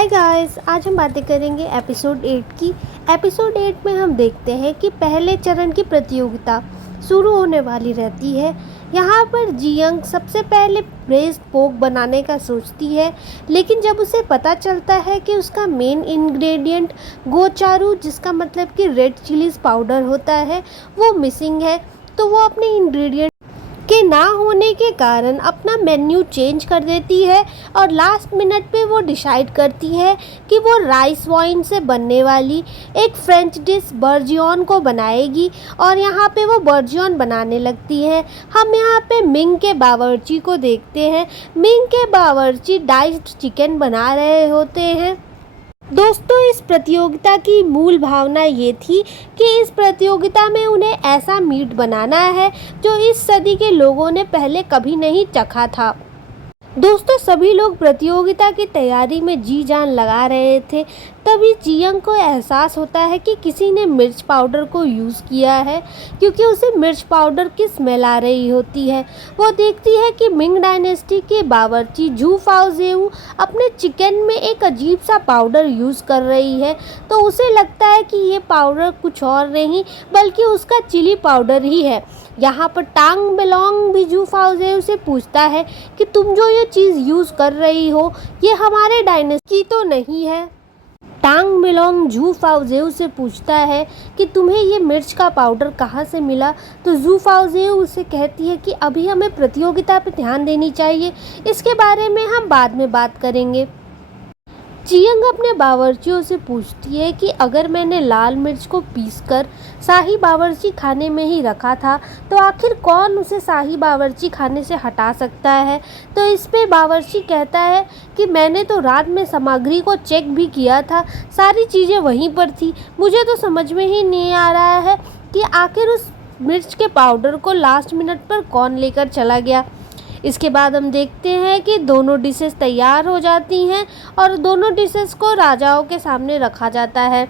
Hi guys, आज हम बातें करेंगे एपिसोड 8 की। एपिसोड 8 में हम देखते हैं कि पहले चरण की प्रतियोगिता शुरू होने वाली रहती है। यहाँ पर जियंग सबसे पहले ब्रेस्ट पोक बनाने का सोचती है, लेकिन जब उसे पता चलता है कि उसका मेन इंग्रेडिएंट गोचारू, जिसका मतलब कि रेड चिलीज पाउडर होता है, वो मिसिंग है, तो वो अपने इंग्रेडिएंट के ना होने के कारण अपना मेन्यू चेंज कर देती है और लास्ट मिनट पे वो डिसाइड करती है कि वो राइस वाइन से बनने वाली एक फ्रेंच डिश बर्जियन को बनाएगी और यहाँ पे वो बर्जियन बनाने लगती है। हम यहाँ पे मिंग के बावर्ची को देखते हैं। मिंग के बावर्ची डाइस्ड चिकन बना रहे होते हैं। दोस्तों, इस प्रतियोगिता की मूल भावना ये थी कि इस प्रतियोगिता में उन्हें ऐसा मीट बनाना है जो इस सदी के लोगों ने पहले कभी नहीं चखा था। दोस्तों, सभी लोग प्रतियोगिता की तैयारी में जी जान लगा रहे थे। तभी जियंग को एहसास होता है कि किसी ने मिर्च पाउडर को यूज़ किया है, क्योंकि उसे मिर्च पाउडर की स्मेल आ रही होती है। वो देखती है कि मिंग डायनेस्टी के बावर्ची झू फाओजेऊ अपने चिकन में एक अजीब सा पाउडर यूज़ कर रही है, तो उसे लगता है कि ये पाउडर कुछ और नहीं बल्कि उसका चिली पाउडर ही है। यहाँ पर टांग बेलोंग भी झू फाओजेऊ से पूछता है कि तुम जो ये चीज़ यूज़ कर रही हो, ये हमारे डायनेस्टी की तो नहीं है। टांग मिलोंग झू फाओजेऊ से पूछता है कि तुम्हें ये मिर्च का पाउडर कहाँ से मिला, तो झू फाओजेऊ उसे कहती है कि अभी हमें प्रतियोगिता पर ध्यान देनी चाहिए, इसके बारे में हम बाद में बात करेंगे। जियंग अपने बावर्चियों से पूछती है कि अगर मैंने लाल मिर्च को पीसकर शाही बावर्ची खाने में ही रखा था, तो आखिर कौन उसे शाही बावर्ची खाने से हटा सकता है। तो इस पे बावर्ची कहता है कि मैंने तो रात में सामग्री को चेक भी किया था, सारी चीज़ें वहीं पर थी। मुझे तो समझ में ही नहीं आ रहा है कि आखिर उस मिर्च के पाउडर को लास्ट मिनट पर कौन लेकर चला गया। इसके बाद हम देखते हैं कि दोनों डिशेस तैयार हो जाती हैं और दोनों डिशेस को राजाओं के सामने रखा जाता है।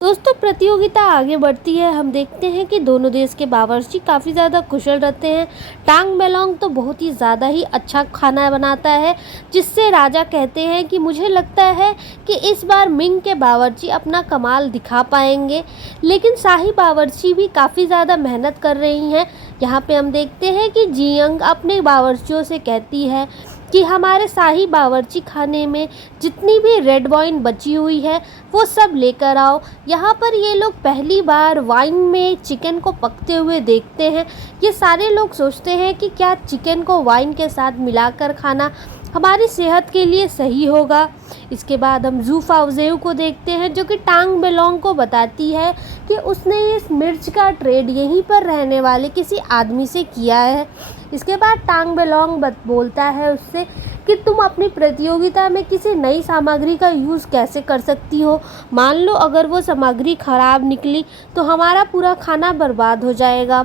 दोस्तों, प्रतियोगिता आगे बढ़ती है। हम देखते हैं कि दोनों देश के बावर्ची काफ़ी ज़्यादा कुशल रहते हैं। टांग बेलोंग तो बहुत ही ज़्यादा ही अच्छा खाना बनाता है, जिससे राजा कहते हैं कि मुझे लगता है कि इस बार मिंग के बावर्ची अपना कमाल दिखा पाएंगे। लेकिन शाही बावर्ची भी काफ़ी ज़्यादा मेहनत कर रही हैं। यहाँ पे हम देखते हैं कि जियंग अपने बावर्चियों से कहती है कि हमारे शाही बावर्ची खाने में जितनी भी रेड वाइन बची हुई है वो सब लेकर आओ। यहाँ पर ये लोग पहली बार वाइन में चिकन को पकते हुए देखते हैं। ये सारे लोग सोचते हैं कि क्या चिकन को वाइन के साथ मिलाकर खाना हमारी सेहत के लिए सही होगा। इसके बाद हम झू फाओजेऊ को देखते हैं, जो कि टांग बेलोंग को बताती है कि उसने इस मिर्च का ट्रेड यहीं पर रहने वाले किसी आदमी से किया है। इसके बाद टांग बेलोंग बोलता है उससे कि तुम अपनी प्रतियोगिता में किसी नई सामग्री का यूज़ कैसे कर सकती हो। मान लो अगर वो सामग्री ख़राब निकली तो हमारा पूरा खाना बर्बाद हो जाएगा।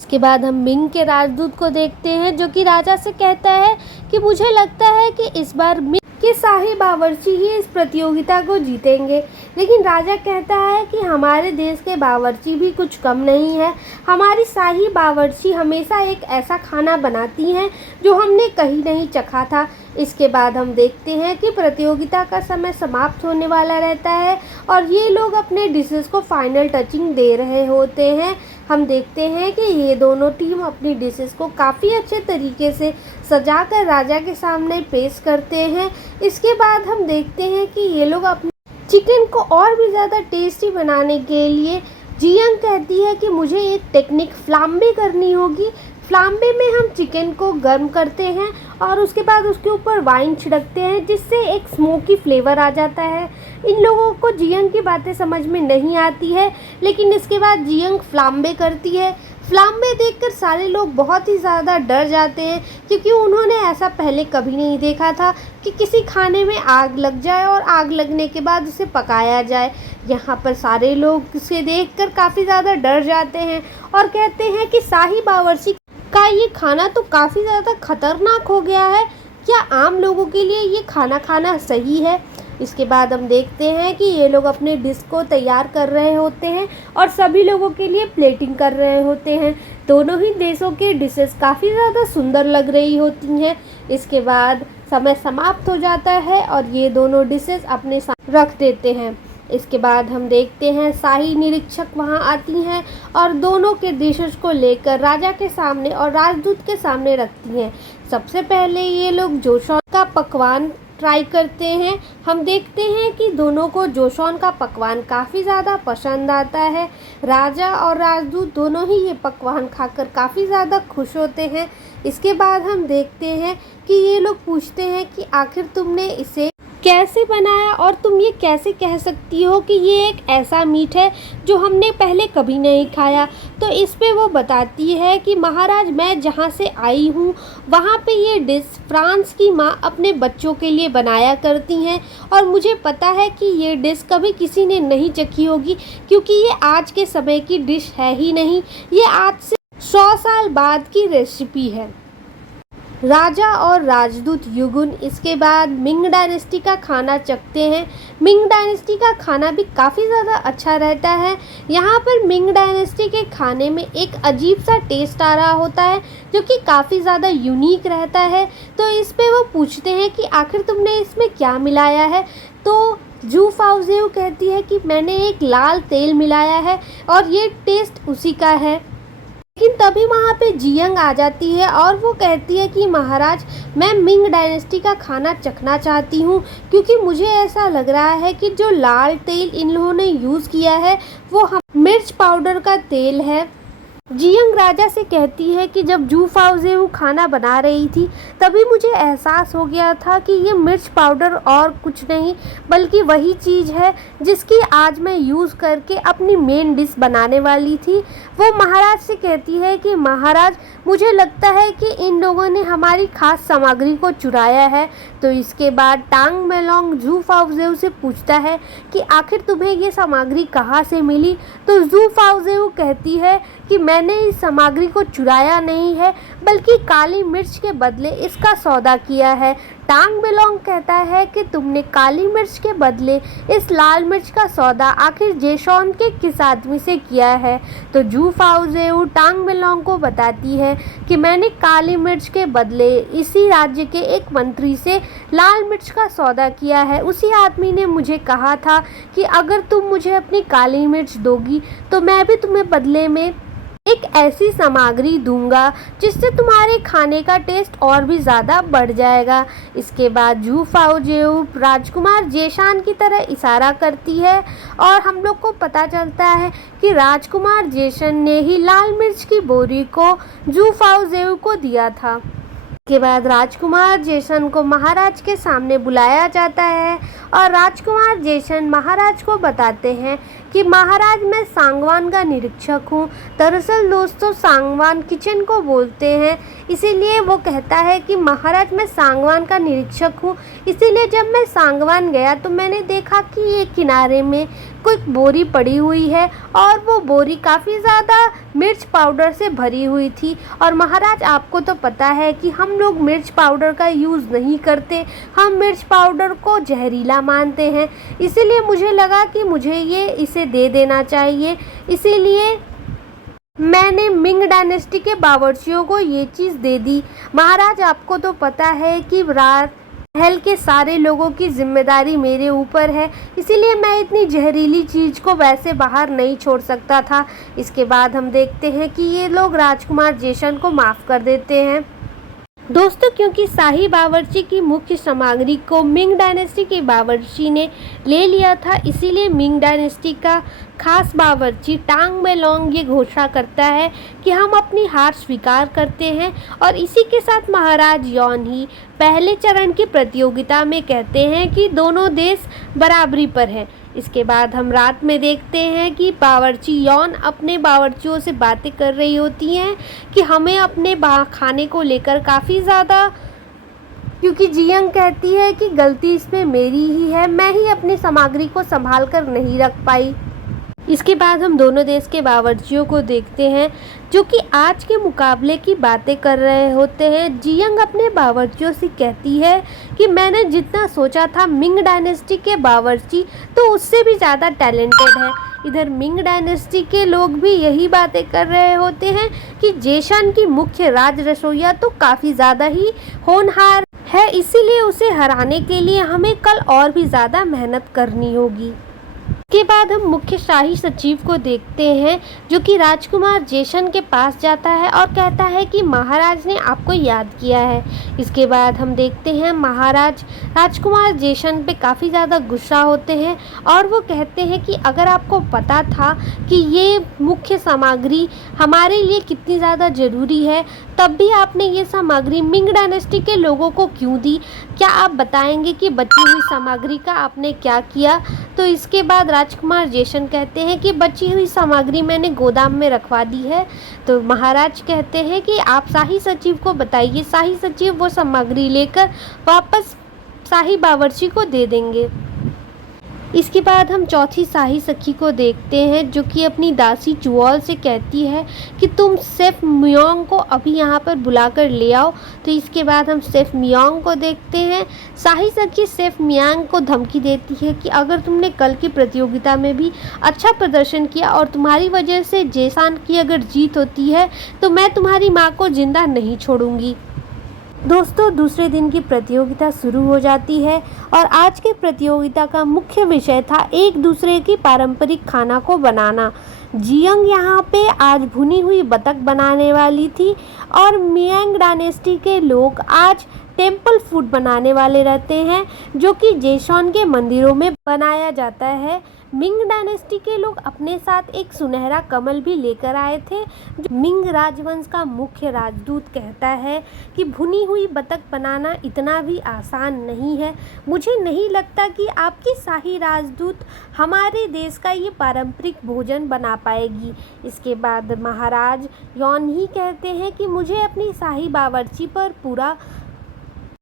इसके बाद हम मिंग के राजदूत को देखते हैं, जो कि राजा से कहता है कि मुझे लगता है कि इस बार मिंग के शाही बावर्ची ही इस प्रतियोगिता को जीतेंगे। लेकिन राजा कहता है कि हमारे देश के बावर्ची भी कुछ कम नहीं है। हमारी शाही बावर्ची हमेशा एक ऐसा खाना बनाती हैं जो हमने कहीं नहीं चखा था। इसके बाद हम देखते हैं कि प्रतियोगिता का समय समाप्त होने वाला रहता है और ये लोग अपने डिशेस को फाइनल टचिंग दे रहे होते हैं। हम देखते हैं कि ये दोनों टीम अपनी डिशेस को काफ़ी अच्छे तरीके से सजाकर राजा के सामने पेश करते हैं। इसके बाद हम देखते हैं कि ये लोग अपने चिकन को और भी ज़्यादा टेस्टी बनाने के लिए जियंग कहती है कि मुझे एक टेक्निक फ्लाम्बे करनी होगी। फ्लाम्बे में हम चिकन को गर्म करते हैं और उसके बाद उसके ऊपर वाइन छिड़कते हैं, जिससे एक स्मोकी फ्लेवर आ जाता है। इन लोगों को जियंग की बातें समझ में नहीं आती है, लेकिन इसके बाद जियंग फ्लाम्बे करती है। फ्लाम्बे देखकर सारे लोग बहुत ही ज़्यादा डर जाते हैं, क्योंकि उन्होंने ऐसा पहले कभी नहीं देखा था कि किसी खाने में आग लग जाए और आग लगने के बाद उसे पकाया जाए। यहाँ पर सारे लोग उसे देखकर काफ़ी ज़्यादा डर जाते हैं और कहते हैं कि शाही बावर्ची का ये खाना तो काफ़ी ज़्यादा खतरनाक हो गया है। क्या आम लोगों के लिए ये खाना खाना सही है? इसके बाद हम देखते हैं कि ये लोग अपने डिश को तैयार कर रहे होते हैं और सभी लोगों के लिए प्लेटिंग कर रहे होते हैं। दोनों ही देशों के डिशेस काफ़ी ज़्यादा सुंदर लग रही होती हैं। इसके बाद समय समाप्त हो जाता है और ये दोनों डिशेस अपने साथ रख देते हैं। इसके बाद हम देखते हैं शाही निरीक्षक वहाँ आती हैं और दोनों के डिशेस को लेकर राजा के सामने और राजदूत के सामने रखती हैं। सबसे पहले ये लोग जोशोन का पकवान ट्राई करते हैं। हम देखते हैं कि दोनों को जोशोन का पकवान काफ़ी ज़्यादा पसंद आता है। राजा और राजदूत दोनों ही ये पकवान खाकर काफ़ी ज़्यादा खुश होते हैं। इसके बाद हम देखते हैं कि ये लोग पूछते हैं कि आखिर तुमने इसे कैसे बनाया और तुम ये कैसे कह सकती हो कि ये एक ऐसा मीट है जो हमने पहले कभी नहीं खाया। तो इस पे वो बताती है कि महाराज, मैं जहाँ से आई हूँ वहाँ पे ये डिश फ्रांस की माँ अपने बच्चों के लिए बनाया करती हैं और मुझे पता है कि ये डिश कभी किसी ने नहीं चखी होगी, क्योंकि ये आज के समय की डिश है ही नहीं, ये आज से 100 साल बाद की रेसिपी है। राजा और राजदूत युगुन इसके बाद मिंग डायनेस्टी का खाना चखते हैं। मिंग डायनेस्टी का खाना भी काफ़ी ज़्यादा अच्छा रहता है। यहाँ पर मिंग डायनेस्टी के खाने में एक अजीब सा टेस्ट आ रहा होता है जो कि काफ़ी ज़्यादा यूनिक रहता है। तो इस पे वो पूछते हैं कि आखिर तुमने इसमें क्या मिलाया है। तो जू फाउजेऊ कहती है कि मैंने एक लाल तेल मिलाया है और ये टेस्ट उसी का है। लेकिन तभी वहाँ पे जियंग आ जाती है और वो कहती है कि महाराज, मैं मिंग डायनेस्टी का खाना चखना चाहती हूँ, क्योंकि मुझे ऐसा लग रहा है कि जो लाल तेल इन लोगों ने यूज़ किया है वो मिर्च पाउडर का तेल है। जियंग राजा से कहती है कि जब जू फाउजेऊ खाना बना रही थी तभी मुझे एहसास हो गया था कि ये मिर्च पाउडर और कुछ नहीं बल्कि वही चीज़ है जिसकी आज मैं यूज़ करके अपनी मेन डिश बनाने वाली थी। वो महाराज से कहती है कि महाराज, मुझे लगता है कि इन लोगों ने हमारी खास सामग्री को चुराया है। तो इसके बाद टांग मेलोंग जू फाउजेऊ से पूछता है कि आखिर तुम्हें ये सामग्री कहाँ से मिली। तो जू फाउजेऊ कहती है कि मैंने इस सामग्री को चुराया नहीं है बल्कि काली मिर्च के बदले इसका सौदा किया है। टांग बेलोंग कहता है कि तुमने काली मिर्च के बदले इस लाल मिर्च का सौदा आखिर जेशॉन के किस आदमी से किया है। तो जू फाउजेऊ टांग बेलोंग को बताती है कि मैंने काली मिर्च के बदले इसी राज्य के एक मंत्री से लाल मिर्च का सौदा किया है। उसी आदमी ने मुझे कहा था कि अगर तुम मुझे अपनी काली मिर्च दोगी तो मैं भी तुम्हें बदले में एक ऐसी सामग्री दूंगा जिससे तुम्हारे खाने का टेस्ट और भी ज़्यादा बढ़ जाएगा। इसके बाद जू फाउजेऊ राजकुमार जेशान की तरह इशारा करती है और हम लोग को पता चलता है कि राजकुमार जेशन ने ही लाल मिर्च की बोरी को जू फाउजेऊ को दिया था। के बाद राजकुमार जेसन को महाराज के सामने बुलाया जाता है और राजकुमार जेसन महाराज को बताते हैं कि महाराज, मैं सांगवान का निरीक्षक हूँ। दरअसल दोस्तों, सांगवान किचन को बोलते हैं, इसीलिए वो कहता है कि महाराज, मैं सांगवान का निरीक्षक हूँ। इसीलिए जब मैं सांगवान गया तो मैंने देखा कि एक किनारे में कोई बोरी पड़ी हुई है और वो बोरी काफ़ी ज़्यादा मिर्च पाउडर से भरी हुई थी। और महाराज, आपको तो पता है कि हम लोग मिर्च पाउडर का यूज़ नहीं करते, हम मिर्च पाउडर को जहरीला मानते हैं। इसीलिए मुझे लगा कि मुझे ये इसे दे देना चाहिए। इसीलिए मैंने मिंग डायनेस्टी के बावर्चियों को ये चीज़ दे दी। महाराज, आपको तो पता है कि रात महल के सारे लोगों की जिम्मेदारी मेरे ऊपर है, इसीलिए मैं इतनी जहरीली चीज़ को वैसे बाहर नहीं छोड़ सकता था। इसके बाद हम देखते हैं कि ये लोग राजकुमार जेशन को माफ़ कर देते हैं। दोस्तों, क्योंकि शाही बावर्ची की मुख्य सामग्री को मिंग डायनेस्टी के बावर्ची ने ले लिया था, इसीलिए मिंग डायनेस्टी का खास बावर्ची टांग बेलोंग ये घोषणा करता है कि हम अपनी हार स्वीकार करते हैं। और इसी के साथ महाराज यॉन ही पहले चरण की प्रतियोगिता में कहते हैं कि दोनों देश बराबरी पर हैं। इसके बाद हम रात में देखते हैं कि बावर्ची यॉन अपने बावर्चियों से बातें कर रही होती हैं कि हमें अपने खाने को लेकर काफ़ी ज़्यादा, क्योंकि जियंग कहती है कि गलती इसमें मेरी ही है, मैं ही अपनी सामग्री को संभाल कर नहीं रख पाई। इसके बाद हम दोनों देश के बावर्चियों को देखते हैं जो कि आज के मुकाबले की बातें कर रहे होते हैं। जियंग अपने बावर्चियों से कहती है कि मैंने जितना सोचा था मिंग डायनेस्टी के बावर्ची तो उससे भी ज़्यादा टैलेंटेड है। इधर मिंग डायनेस्टी के लोग भी यही बातें कर रहे होते हैं कि जेशन की मुख्य राज रसोइया तो काफ़ी ज़्यादा ही होनहार है, इसीलिए उसे हराने के लिए हमें कल और भी ज़्यादा मेहनत करनी होगी। के बाद हम मुख्य शाही सचिव को देखते हैं, जो कि राजकुमार जेसन के पास जाता है और कहता है कि महाराज ने आपको याद किया है। इसके बाद हम देखते हैं महाराज राजकुमार जेसन पे काफ़ी ज़्यादा गुस्सा होते हैं और वो कहते हैं कि अगर आपको पता था कि ये मुख्य सामग्री हमारे लिए कितनी ज़्यादा ज़रूरी है, तब भी आपने ये सामग्री मिंग डायनेस्टी के लोगों को क्यों दी? क्या आप बताएंगे कि बची हुई सामग्री का आपने क्या किया? तो इसके बाद राजकुमार जेसन कहते हैं कि बची हुई सामग्री मैंने गोदाम में रखवा दी है। तो महाराज कहते हैं कि आप शाही सचिव को बताइए। शाही सचिव वो सामग्री लेकर वापस शाही बावर्ची को दे देंगे। इसके बाद हम चौथी शाही सखी को देखते हैं, जो कि अपनी दासी चुओल से कहती है कि तुम शेफ मियोंग को अभी यहाँ पर बुलाकर ले आओ। तो इसके बाद हम शेफ मियोंग को देखते हैं। शाही सखी शेफ मियांग को धमकी देती है कि अगर तुमने कल की प्रतियोगिता में भी अच्छा प्रदर्शन किया और तुम्हारी वजह से जेसान की अगर जीत होती है तो मैं तुम्हारी माँ को जिंदा नहीं छोड़ूंगी। दोस्तों, दूसरे दिन की प्रतियोगिता शुरू हो जाती है और आज की प्रतियोगिता का मुख्य विषय था एक दूसरे की पारंपरिक खाना को बनाना। जियंग यहाँ पे आज भुनी हुई बतख बनाने वाली थी और मियांग डायनेस्टी के लोग आज टेम्पल फूड बनाने वाले रहते हैं, जो कि जेसॉन के मंदिरों में बनाया जाता है। मिंग डायनेस्टी के लोग अपने साथ एक सुनहरा कमल भी लेकर आए थे। जो मिंग राजवंश का मुख्य राजदूत कहता है कि भुनी हुई बतख बनाना इतना भी आसान नहीं है। मुझे नहीं लगता कि आपकी शाही राजदूत हमारे देश का ये पारंपरिक भोजन बना पाएगी। इसके बाद महाराज यौन ही कहते हैं कि मुझे अपनी शाही बावर्ची पर पूरा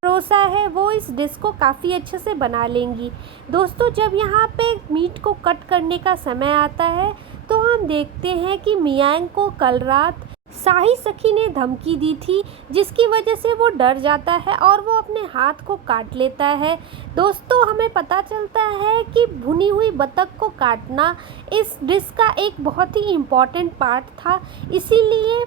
भरोसा है, वो इस डिश को काफ़ी अच्छे से बना लेंगी। दोस्तों, जब यहाँ पे मीट को कट करने का समय आता है तो हम देखते हैं कि मियांग को कल रात शाही सखी ने धमकी दी थी, जिसकी वजह से वो डर जाता है और वो अपने हाथ को काट लेता है। दोस्तों, हमें पता चलता है कि भुनी हुई बतख को काटना इस डिश का एक बहुत ही इम्पॉर्टेंट पार्ट था, इसीलिए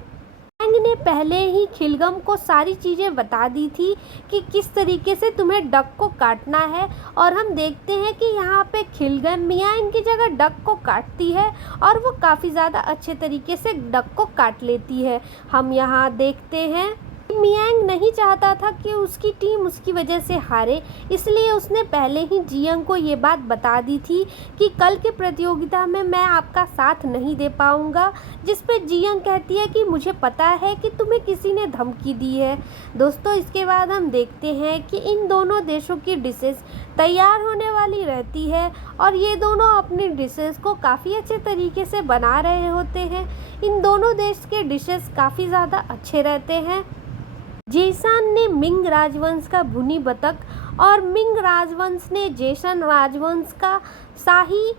मियांग ने पहले ही खिलगम को सारी चीज़ें बता दी थी कि किस तरीके से तुम्हें डक को काटना है। और हम देखते हैं कि यहाँ पे खिलगम मियांग की जगह डक को काटती है और वो काफ़ी ज़्यादा अच्छे तरीके से डक को काट लेती है। हम यहाँ देखते हैं मियांग नहीं चाहता था कि उसकी टीम उसकी वजह से हारे, इसलिए उसने पहले ही जियंग को ये बात बता दी थी कि कल की प्रतियोगिता में मैं आपका साथ नहीं दे पाऊंगा। जिस पे जियंग कहती है कि मुझे पता है कि तुम्हें किसी ने धमकी दी है। दोस्तों, इसके बाद हम देखते हैं कि इन दोनों देशों की डिशेस तैयार होने वाली रहती है और ये दोनों अपनी डिशेस को काफ़ी अच्छे तरीके से बना रहे होते हैं। इन दोनों देश के डिशेस काफ़ी ज़्यादा अच्छे रहते हैं। जेसन ने मिंग राजवंश का भुनी बतख और मिंग राजवंश ने जेसन राजवंश का शाही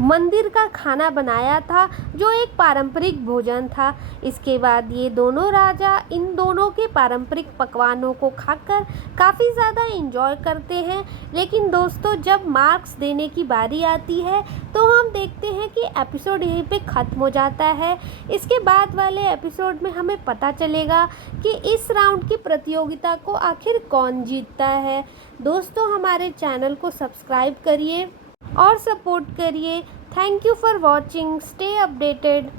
मंदिर का खाना बनाया था, जो एक पारंपरिक भोजन था। इसके बाद ये दोनों राजा इन दोनों के पारंपरिक पकवानों को खाकर काफ़ी ज़्यादा एंजॉय करते हैं। लेकिन दोस्तों, जब मार्क्स देने की बारी आती है तो हम देखते हैं कि एपिसोड यहीं पे ख़त्म हो जाता है। इसके बाद वाले एपिसोड में हमें पता चलेगा कि इस राउंड की प्रतियोगिता को आखिर कौन जीतता है। दोस्तों, हमारे चैनल को सब्सक्राइब करिए और सपोर्ट करिए। Thank you for watching. Stay updated.